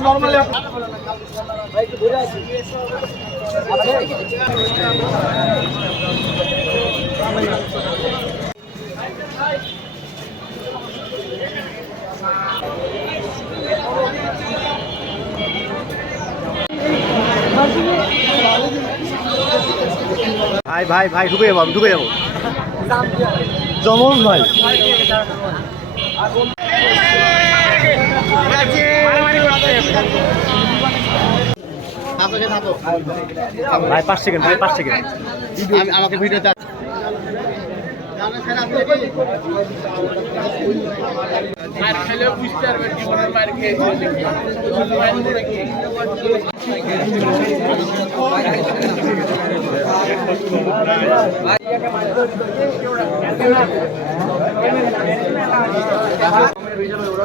Normally ভাই ভাই ভাই ঢুকে যাবো, আমি ঢুকে যাবো। জমজ ভাই, ভাই 5 সেকেন্ড, ভাই 5 সেকেন্ড আমাকে ভিডিও ওরা